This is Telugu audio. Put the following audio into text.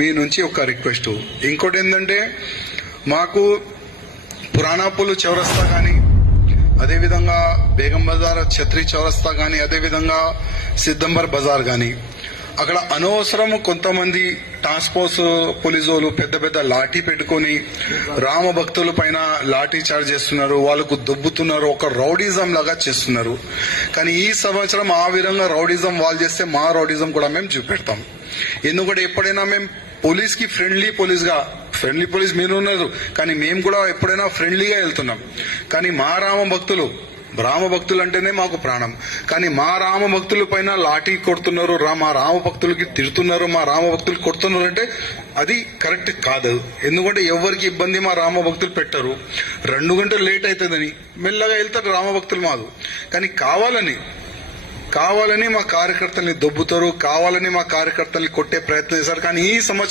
మీ నుంచి ఒక రిక్వెస్ట్. ఇంకోటి ఏంటంటే మాకు పురాణాపులు చౌరస్తా కానీ, అదేవిధంగా బేగం బజార్ ఛత్రి చౌరస్తా కానీ, అదేవిధంగా సిద్దంబర్ బజార్ కానీ, అక్కడ అనవసరం కొంతమంది టాస్క్ ఫోర్స్ పోలీసులు పెద్ద పెద్ద లాఠీ పెట్టుకుని రామ భక్తుల పైన లాఠీ చార్జ్ చేస్తున్నారు, వాళ్ళకు దొబ్బుతున్నారు, ఒక రౌడిజం లాగా చేస్తున్నారు. కానీ ఈ సంవత్సరం ఆ విధంగా రౌడిజం వాళ్ళు చేస్తే మా రౌడిజం కూడా మేము చూపెడతాం. ఎందుకంటే ఎప్పుడైనా మేము పోలీస్ కి ఫ్రెండ్లీ పోలీస్ మీరు ఉన్నారు, కానీ మేము కూడా ఎప్పుడైనా ఫ్రెండ్లీగా వెళ్తున్నాం. కానీ మా రామ భక్తులు అంటేనే మాకు ప్రాణం. కానీ మా రామ భక్తుల పైన లాఠీ కొడుతున్నారు, మా రామ భక్తులకి తిడుతున్నారు, మా రామ భక్తులు కొడుతున్నారు అంటే అది కరెక్ట్ కాదు. ఎందుకంటే ఎవరికి ఇబ్బంది మా రామ భక్తులు పెట్టరు. 2 గంటలు లేట్ అవుతుందని మెల్లగా వెళ్తారు రామ భక్తులు మాకు. కానీ కావాలని మా కార్యకర్తల్ని దొబ్బుతారు, కావాలని మా కార్యకర్తల్ని కొట్టే ప్రయత్నం చేశారు. కానీ ఈ సంవత్సరం